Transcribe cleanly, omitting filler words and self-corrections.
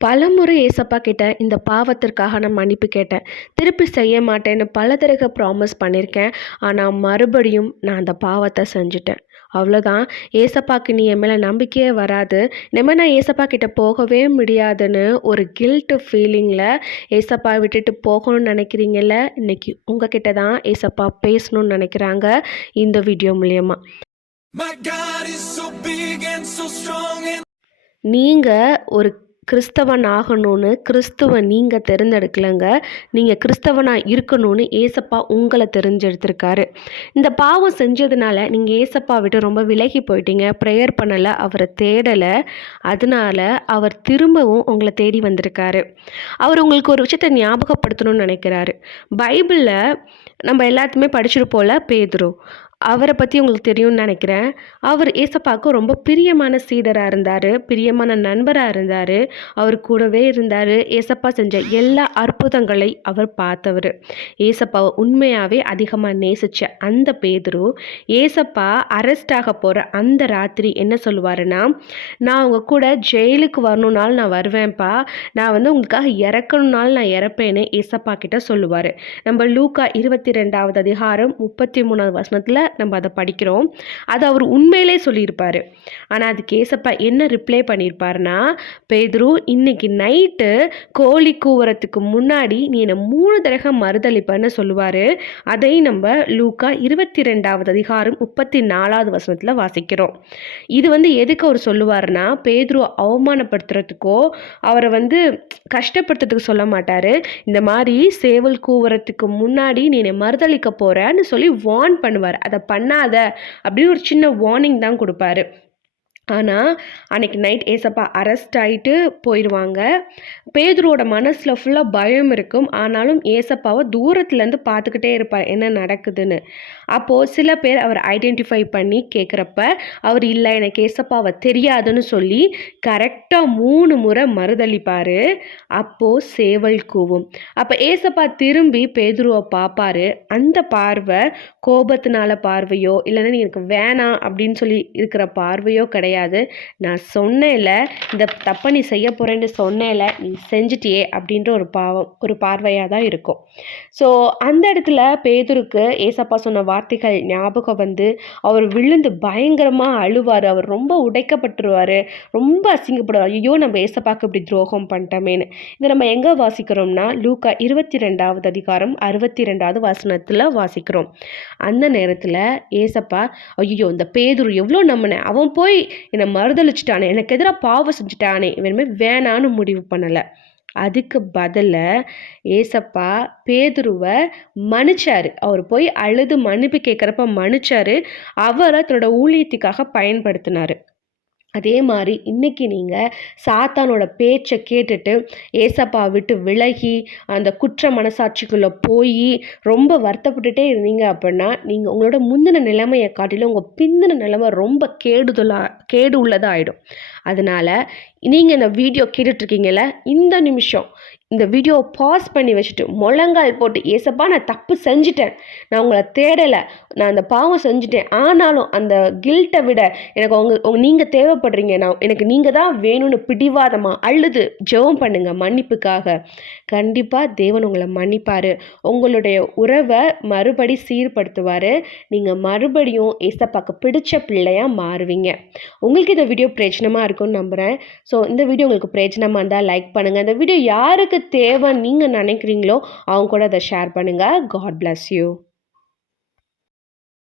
பலமுறை ஏசப்பா கிட்ட இந்த பாவத்திற்காக நான் மன்னிப்பு கேட்டேன். திருப்பி செய்ய மாட்டேன்னு பல தடவை ப்ராமிஸ் பண்ணியிருக்கேன். ஆனால் மறுபடியும் நான் அந்த பாவத்தை செஞ்சுட்டேன். அவ்வளோதான். ஏசப்பாக்கு நீ என் மேலே நம்பிக்கையே வராது. இனிமேல் நான் ஏசப்பா கிட்ட போகவே முடியாதுன்னு ஒரு கில்ட்டு ஃபீலிங்கில் ஏசப்பா விட்டுட்டு போகணும்னு நினைக்கிறீங்கல்ல, இன்னைக்கு உங்ககிட்ட தான் ஏசப்பா பேசணும்னு நினைக்கிறாங்க இந்த வீடியோ மூலியமாக. நீங்கள் ஒரு கிறிஸ்தவன் ஆகணும்னு கிறிஸ்துவ நீங்கள் தேர்ந்தெடுக்கலைங்க. நீங்கள் கிறிஸ்தவனாக இருக்கணும்னு ஏசப்பா உங்களை தெரிஞ்செடுத்திருக்காரு. இந்த பாவம் செஞ்சதுனால நீங்கள் ஏசப்பா விட்டு ரொம்ப விலகி போயிட்டீங்க. ப்ரேயர் பண்ணலை, அவரை தேடலை. அதனால அவர் திரும்பவும் உங்களை தேடி வந்திருக்காரு. அவர் உங்களுக்கு ஒரு விஷயத்தை ஞாபகப்படுத்தணும்னு நினைக்கிறாரு. பைபிளில் நம்ம எல்லாத்துமே படிச்சிருப்போம்ல, பேதுரு. அவரை பற்றி உங்களுக்கு தெரியும்னு நினைக்கிறேன். அவர் ஏசப்பாவுக்கு ரொம்ப பிரியமான சீடராக இருந்தார், பிரியமான நண்பராக இருந்தார். அவர் கூடவே இருந்தார். ஏசப்பா செஞ்ச எல்லா அற்புதங்களை அவர் பார்த்தவர். ஏசப்பாவை உண்மையாகவே அதிகமாக நேசித்த அந்த பேதுரு ஏசப்பா அரெஸ்ட் ஆக போகிற அந்த ராத்திரி என்ன சொல்லுவாருன்னா, நான் அவங்க கூட ஜெயிலுக்கு வரணுன்னாலும் நான் வருவேன்ப்பா, நான் உங்களுக்காக இறக்கணுன்னாலும் நான் இறப்பேன்னு ஏசப்பா கிட்ட சொல்லுவார். நம்ம லூக்கா 22வது அதிகாரம் 33வது வசனத்தில் நம்ம அதை படிக்கிறோம். அதை அவர் உண்மையிலே சொல்லியிருப்பார். ஆனால் அதுக்கு ஏசப்பா என்ன ரிப்ளை பண்ணியிருப்பாருன்னா, பேதுரு, இன்னைக்கு நைட்டு கோழி கூவுறதுக்கு முன்னாடி நீ என்னை 3 தடவை மறுதளிப்பன்னு சொல்லுவார். அதை நம்ம லூக்கா 22வது அதிகாரம் 34வது வசனத்தில் வாசிக்கிறோம். இது எதுக்கு அவர் சொல்லுவார்னா, பேதுருவை அவமானப்படுத்துறதுக்கோ அவரை கஷ்டப்படுத்துறதுக்கு சொல்ல மாட்டார். இந்த மாதிரி சேவல் கூவுறதுக்கு முன்னாடி நீ என்னை மறுதளிக்க போகிறன்னு சொல்லி வார்ன் பண்ணுவார். அதை பண்ணாத அப்படின்னு ஒரு சின்ன வார்னிங் தான் கொடுப்பாரு. ஆனால் அன்றைக்கி நைட் ஏசப்பா அரெஸ்ட் ஆகிட்டு போயிடுவாங்க. பேதுருவோட மனசில் ஃபுல்லாக பயம் இருக்கும். ஆனாலும் ஏசப்பாவை தூரத்துலேருந்து பார்த்துக்கிட்டே இருப்பார் என்ன நடக்குதுன்னு. அப்போது சில பேர் அவர் ஐடென்டிஃபை பண்ணி கேட்குறப்ப அவர் இல்லை, எனக்கு ஏசப்பாவை தெரியாதுன்னு சொல்லி கரெக்டாக 3 முறை மறுதளிப்பார். அப்போது சேவல் கூவும். அப்போ ஏசப்பா திரும்பி பேதுருவை பார்ப்பாரு. அந்த பார்வை கோபத்தினால பார்வையோ இல்லைன்னா நீ எனக்கு வேணாம் அப்படின்னு சொல்லி இருக்கிற பார்வையோ கிடையாது. நான் சொன்னேன்ல, இந்த தப்பை நீ செய்ய போறேன்னு சொன்னேன்ல, நீ செஞ்சிட்டியே அப்படின்ற ஒரு பார்வையாக தான் இருக்கும். ஸோ அந்த இடத்துல பேதுருக்கு ஏசப்பா சொன்ன வார்த்தைகள் ஞாபகம் அவர் விழுந்து பயங்கரமாக அழுவார். அவர் ரொம்ப உடைக்கப்பட்டுருவார், ரொம்ப அசிங்கப்படுவார். ஐயோ, நம்ம ஏசப்பாக்கு இப்படி துரோகம் பண்ணிட்டோமேன்னு. இதை நம்ம எங்கே வாசிக்கிறோம்னா லூக்கா 22வது அதிகாரம் 62வது வசனத்தில் வாசிக்கிறோம். அந்த நேரத்தில் ஏசப்பா, ஐயோ இந்த பேதுரு எவ்வளோ நம்பினேன், அவன் போய் என்னை மறுதளிச்சிட்டானே, எனக்கு எதிராக பாவம் செஞ்சுட்டானே, இவனுமே வேணான்னு முடிவு பண்ணலை. அதுக்கு பதிலாக ஏசப்பா பேதுருவை மன்னிச்சார். அவர் போய் அழுது மன்னிப்பு கேட்குறப்ப மன்னிச்சார். அவரை தன்னோட ஊழியத்துக்காக பயன்படுத்தினார். அதே மாதிரி இன்றைக்கி நீங்கள் சாத்தானோட பேச்சை கேட்டுட்டு ஏசப்பா விட்டு விலகி அந்த குற்ற மனசாட்சிக்குள்ளே போய் ரொம்ப வருத்தப்பட்டுட்டே இருந்தீங்க அப்படின்னா நீங்கள் உங்களோட முந்தின நிலைமையை காட்டிலும் உங்கள் பிந்தின நிலைமை ரொம்ப கேடு உள்ளதாக ஆகிடும். அதனால் நீங்கள் இந்த வீடியோ கேட்டுட்ருக்கீங்கள, இந்த நிமிஷம் இந்த வீடியோவை பாஸ் பண்ணி வச்சுட்டு முழங்கால் போட்டு, ஏசப்பா நான் தப்பு செஞ்சுட்டேன், நான் உங்களை தேடலை, நான் அந்த பாவம் செஞ்சுட்டேன், ஆனாலும் அந்த கில்ட்டை விட எனக்கு நீங்கள் தேவைப்படுறீங்க, எனக்கு நீங்கள் தான் வேணும்னு பிடிவாதமாக அழுது ஜெபம் பண்ணுங்க மன்னிப்புக்காக. கண்டிப்பாக தேவன் உங்களை மன்னிப்பார். உங்களுடைய உறவை மறுபடி சீர்படுத்துவார். நீங்கள் மறுபடியும் ஏசப்பாக்கு பிடிச்ச பிள்ளையாக மாறுவீங்க. உங்களுக்கு இந்த வீடியோ பிரயோஜனமாக இருக்கும்னு நம்புகிறேன். ஸோ இந்த வீடியோ உங்களுக்கு பிரயோஜனமாக இருந்தால் லைக் பண்ணுங்கள். இந்த வீடியோ யாருக்கு தேவை நீங்கள் நினைக்கிறீங்களோ அவங்க கூட அதை ஷேர் பண்ணுங்கள். God bless you.